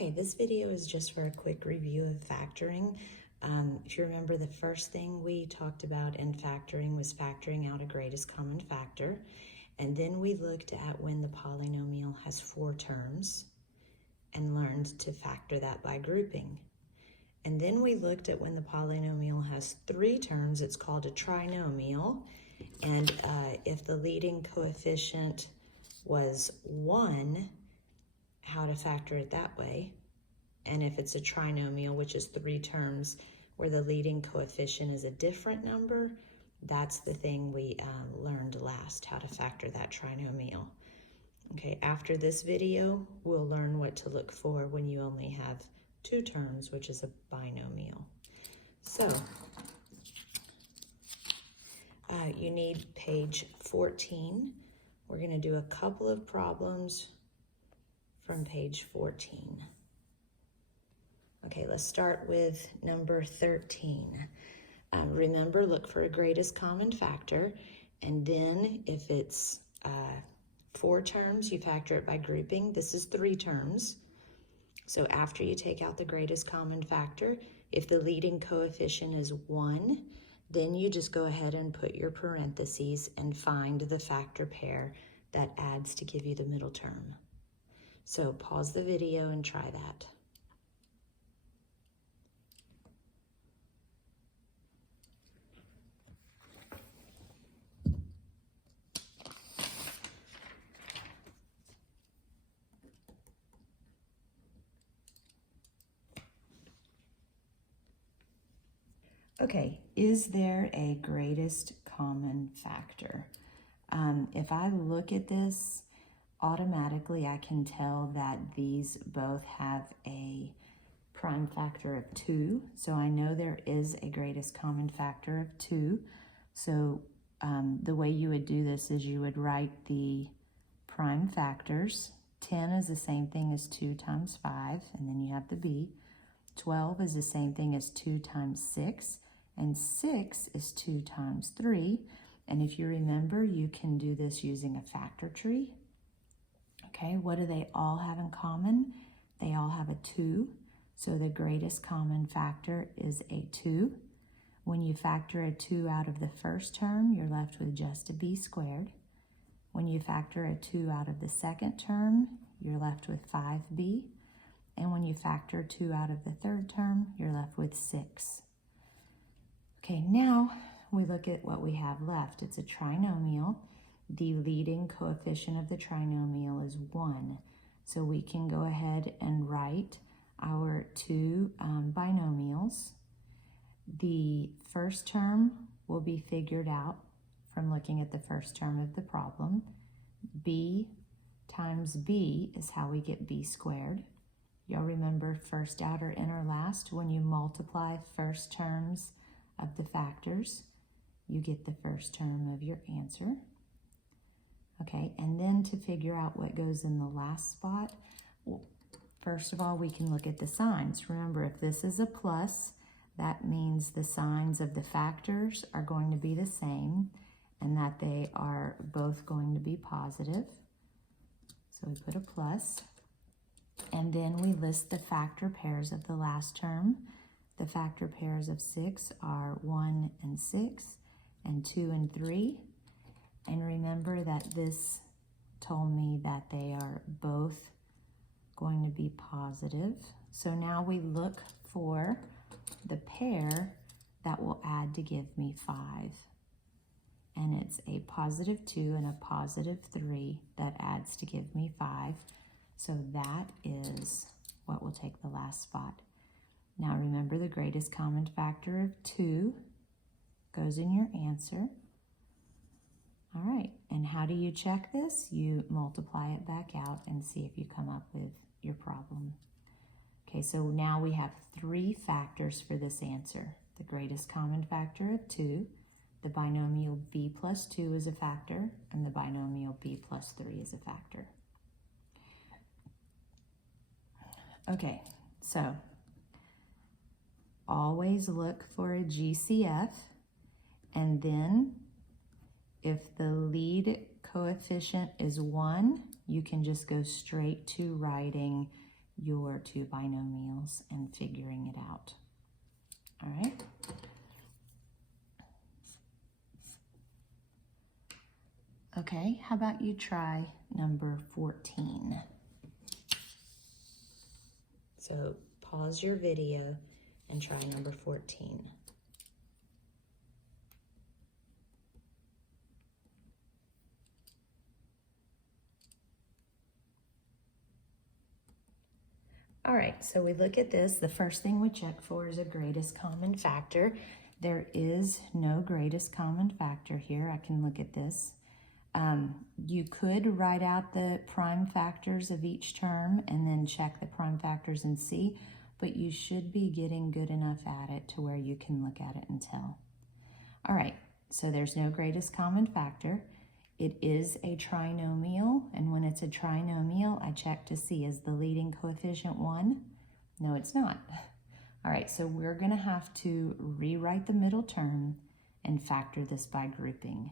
Okay, this video is just for a quick review of factoring. If you remember, the first thing we talked about in factoring was factoring out a greatest common factor. And then we looked at when the polynomial has 4 terms and learned to factor that by grouping. And then we looked at when the polynomial has 3 terms, it's called a trinomial. And if the leading coefficient was 1, how to factor it that way. And if it's a trinomial, which is 3 terms, where the leading coefficient is a different number, that's the thing we learned last, how to factor that trinomial. Okay, after this video, we'll learn what to look for when you only have 2 terms, which is a binomial. So, you need page 14. We're going to do a couple of problems from page 14. Okay, let's start with number 13. Remember, look for a greatest common factor, and then if it's 4 terms, you factor it by grouping. This is 3 terms. So after you take out the greatest common factor, if the leading coefficient is 1, then you just go ahead and put your parentheses and find the factor pair that adds to give you the middle term. So pause the video and try that. Okay, is there a greatest common factor? If I look at this, automatically I can tell that these both have a prime factor of 2. So I know there is a greatest common factor of 2. So the way you would do this is you would write the prime factors. 10 is the same thing as 2 times 5, and then you have the b. 12 is the same thing as 2 times 6. And 6 is 2 times 3. And if you remember, you can do this using a factor tree. Okay, what do they all have in common? They all have a 2. So the greatest common factor is a 2. When you factor a 2 out of the first term, you're left with just a b squared. When you factor a 2 out of the second term, you're left with 5b. And when you factor 2 out of the third term, you're left with 6. Okay, now we look at what we have left. It's a trinomial. The leading coefficient of the trinomial is 1. So we can go ahead and write our 2 binomials. The first term will be figured out from looking at the first term of the problem. B times b is how we get b squared. You'll remember first outer inner last. When you multiply first terms of the factors, you get the first term of your answer. Okay, and then to figure out what goes in the last spot, first of all, we can look at the signs. Remember, if this is a plus, that means the signs of the factors are going to be the same and that they are both going to be positive. So we put a plus. And then we list the factor pairs of the last term. The factor pairs of 6 are 1 and 6, and 2 and 3. And remember that this told me that they are both going to be positive. So now we look for the pair that will add to give me 5. And it's a positive 2 and a positive 3 that adds to give me 5. So that is what will take the last spot. Now remember, the greatest common factor of 2 goes in your answer. All right, and how do you check this? You multiply it back out and see if you come up with your problem. Okay, so now we have 3 factors for this answer. The greatest common factor of 2, the binomial b plus 2 is a factor, and the binomial b plus 3 is a factor. Okay, so always look for a GCF, and then if the lead coefficient is 1, you can just go straight to writing your two binomials and figuring it out. All right? Okay, how about you try number 14? So pause your video and try number 14. All right, so we look at this. The first thing we check for is a greatest common factor. There is no greatest common factor here. I can look at this. You could write out the prime factors of each term and then check the prime factors and see, but you should be getting good enough at it to where you can look at it and tell. All right, so there's no greatest common factor. It is a trinomial, and when it's a trinomial, I check to see, is the leading coefficient 1? No, it's not. All right, so we're going to have to rewrite the middle term and factor this by grouping.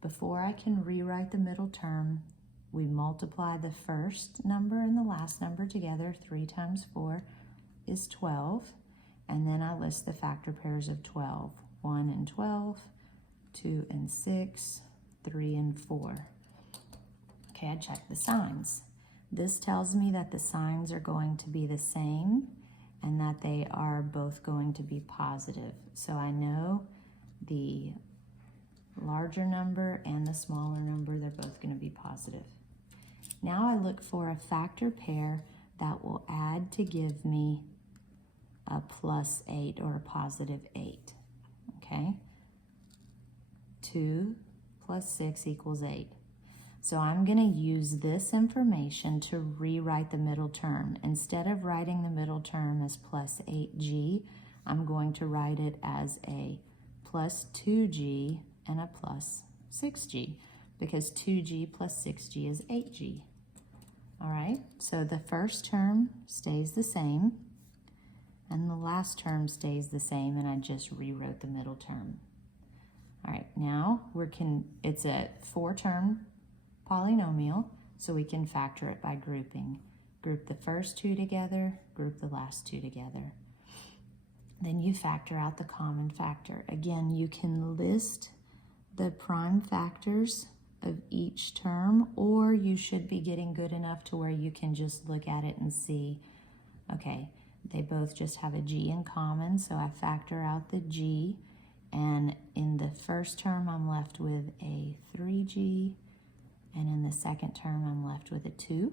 Before I can rewrite the middle term, we multiply the first number and the last number together. 3 times 4 is 12, and then I list the factor pairs of 12. 1 and 12, 2 and 6, 3 and 4. Okay, I check the signs. This tells me that the signs are going to be the same and that they are both going to be positive. So I know the larger number and the smaller number, they're both going to be positive. Now I look for a factor pair that will add to give me a plus 8 or a positive 8. Okay? 2 plus 6 equals 8. So I'm going to use this information to rewrite the middle term. Instead of writing the middle term as plus 8g, I'm going to write it as a plus 2g and a plus 6g, because 2g plus 6g is 8g. All right, so the first term stays the same, and the last term stays the same, and I just rewrote the middle term. All right, now it's a 4-term polynomial, so we can factor it by grouping. Group the first 2 together, group the last 2 together. Then you factor out the common factor. Again, you can list the prime factors of each term, or you should be getting good enough to where you can just look at it and see, okay, they both just have a g in common, so I factor out the g, and in the first term I'm left with a 3g, and in the second term I'm left with a 2.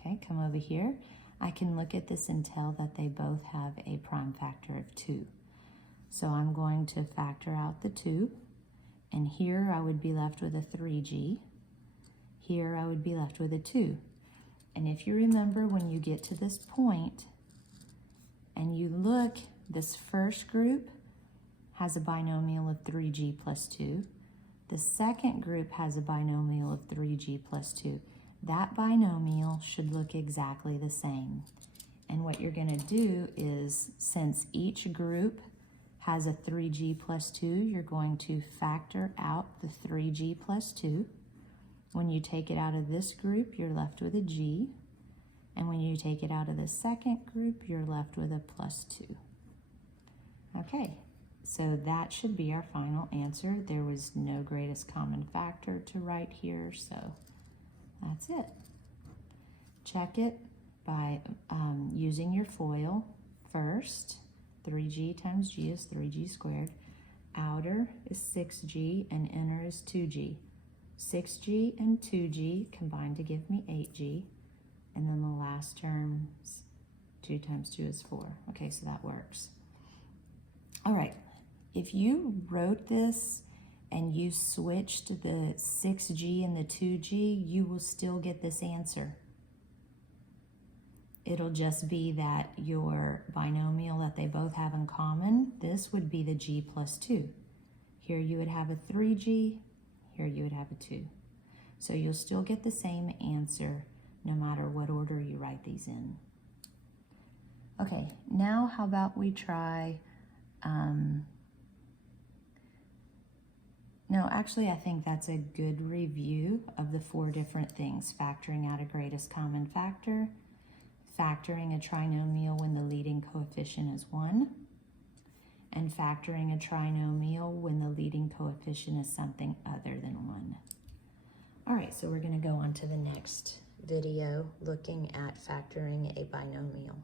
Okay, come over here. I can look at this and tell that they both have a prime factor of 2. So I'm going to factor out the 2, and here I would be left with a 3g. Here I would be left with a 2. And if you remember, when you get to this point and you look, this first group has a binomial of 3g plus 2. The second group has a binomial of 3g plus 2. That binomial should look exactly the same. And what you're going to do is, since each group has a 3g plus 2, you're going to factor out the 3g plus 2. When you take it out of this group, you're left with a g. And when you take it out of the second group, you're left with a plus 2. Okay, so that should be our final answer. There was no greatest common factor to write here, so that's it. Check it by using your FOIL first. 3g times g is 3g squared. Outer is 6g and inner is 2g. 6g and 2g combine to give me 8g. And then the last term, 2 times 2 is 4. Okay, so that works. All right, if you wrote this and you switched the 6g and the 2g, you will still get this answer. It'll just be that your binomial that they both have in common, this would be the g plus 2. Here you would have a 3g, here you would have a 2. So you'll still get the same answer no matter what order you write these in. Okay, now how about we try, no, actually I think that's a good review of the 4 different things: factoring out a greatest common factor, factoring a trinomial when the leading coefficient is 1, and factoring a trinomial when the leading coefficient is something other than 1. All right, so we're going to go on to the next video looking at factoring a binomial.